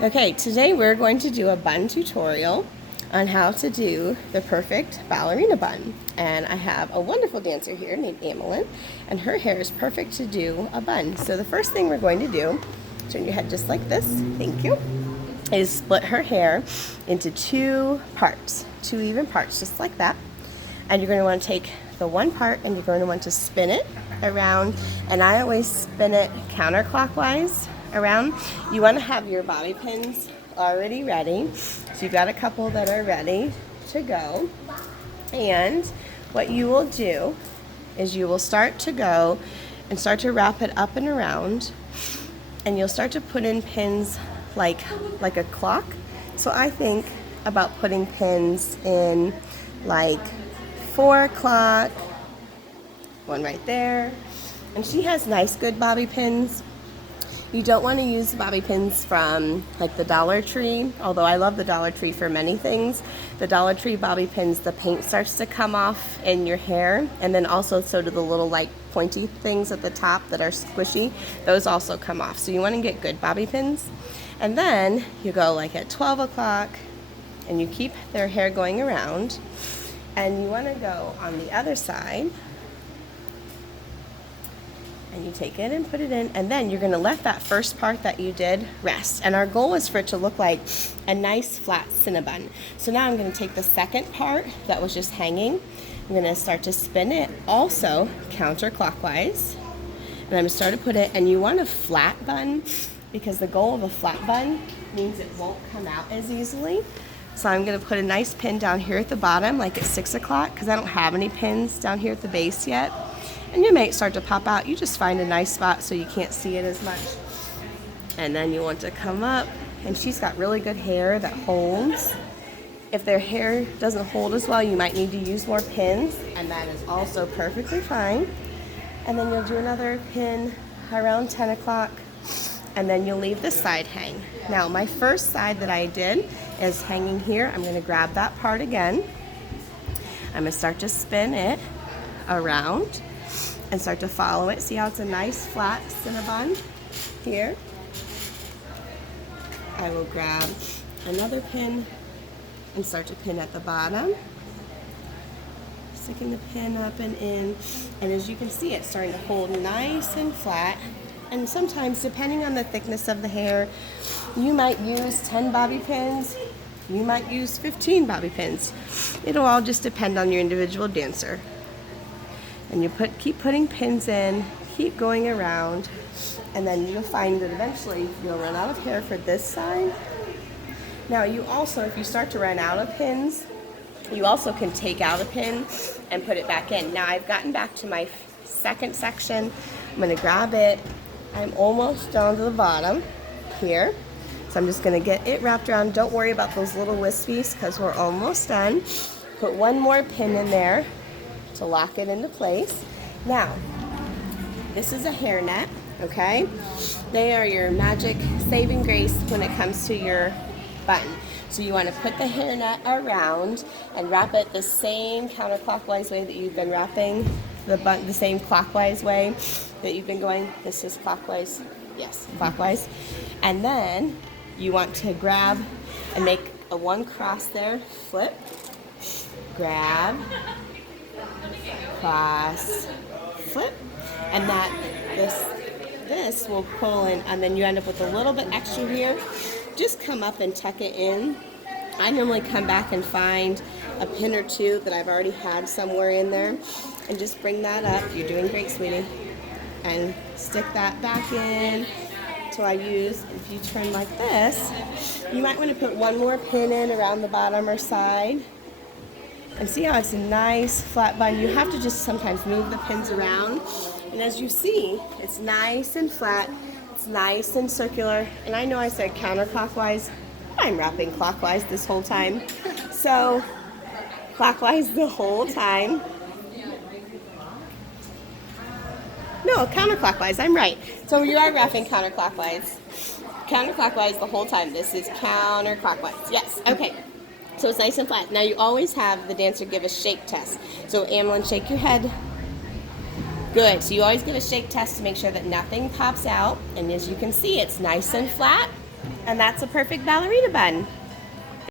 Okay, today we're going to do a bun tutorial on how to do the perfect ballerina bun. And I have a wonderful dancer here named Amelin, and her hair is perfect to do a bun. So the first thing we're going to do, turn your head just like this, thank you, is split her hair into two parts, two even parts, just like that. And you're going to want to take the one part and you're going to want to spin it around, and I always spin it counterclockwise around. You want to have your bobby pins already ready, so you've got a couple that are ready to go. And what you will do is you will start to go and start to wrap it up and around, and you'll start to put in pins like a clock. So I think about putting pins in like 4 o'clock, one right there. And she has nice good bobby pins. You don't want to use the bobby pins from like the Dollar Tree, although I love the Dollar Tree for many things. The Dollar Tree bobby pins, the paint starts to come off in your hair, and then also so do the little like pointy things at the top that are squishy. Those also come off. So you want to get good bobby pins. And then you go like at 12 o'clock and you keep their hair going around, and you want to go on the other side. And you take it and put it in, and then you're going to let that first part that you did rest. And our goal is for it to look like a nice flat Cinnabon. So now I'm going to take the second part that was just hanging. I'm going to start to spin it also counterclockwise. And I'm going to start to put it, and you want a flat bun because the goal of a flat bun means it won't come out as easily. So I'm going to put a nice pin down here at the bottom, like at 6 o'clock, because I don't have any pins down here at the base yet. And you may start to pop out. You just find a nice spot so you can't see it as much. And then you want to come up, and she's got really good hair that holds. If their hair doesn't hold as well, you might need to use more pins, and that is also perfectly fine. And then you'll do another pin around 10 o'clock, and then you'll leave this side hang. Now, my first side that I did is hanging here. I'm going to grab that part again. I'm going to start to spin it around and start to follow it. See how it's a nice flat Cinnabon here? I will grab another pin and start to pin at the bottom, sticking the pin up and in, and as you can see, it's starting to hold nice and flat. And sometimes, depending on the thickness of the hair, you might use 10 bobby pins, you might use 15 bobby pins. It'll all just depend on your individual dancer. And you keep putting pins in, keep going around, and then you'll find that eventually you'll run out of hair for this side. Now you also, if you start to run out of pins, you also can take out a pin and put it back in. Now I've gotten back to my second section. I'm going to grab it. I'm almost down to the bottom here. So I'm just going to get it wrapped around. Don't worry about those little wispies because we're almost done. Put one more pin in there to lock it into place. Now, this is a hairnet, okay? They are your magic saving grace when it comes to your bun. So you want to put the hairnet around and wrap it the same counterclockwise way that you've been wrapping the bun, the same clockwise way that you've been going. This is clockwise, yes, clockwise. And then you want to grab and make a one cross there, flip, grab, cross, flip, and that this will pull in, and then you end up with a little bit extra here. Just come up and tuck it in. I normally come back and find a pin or two that I've already had somewhere in there, and just bring that up. You're doing great, sweetie. And stick that back in. So I use, if you turn like this, you might want to put one more pin in around the bottom or side. And see how it's a nice flat bun. You have to just sometimes move the pins around. And as you see, it's nice and flat. It's nice and circular. And I know I said counterclockwise. I'm wrapping clockwise this whole time. So clockwise the whole time. No, counterclockwise, I'm right. So you are wrapping counterclockwise. Counterclockwise the whole time. This is counterclockwise. Yes, okay. So it's nice and flat. Now you always have the dancer give a shake test. So Amelin, shake your head. Good. So you always give a shake test to make sure that nothing pops out. And as you can see, it's nice and flat. And that's a perfect ballerina bun.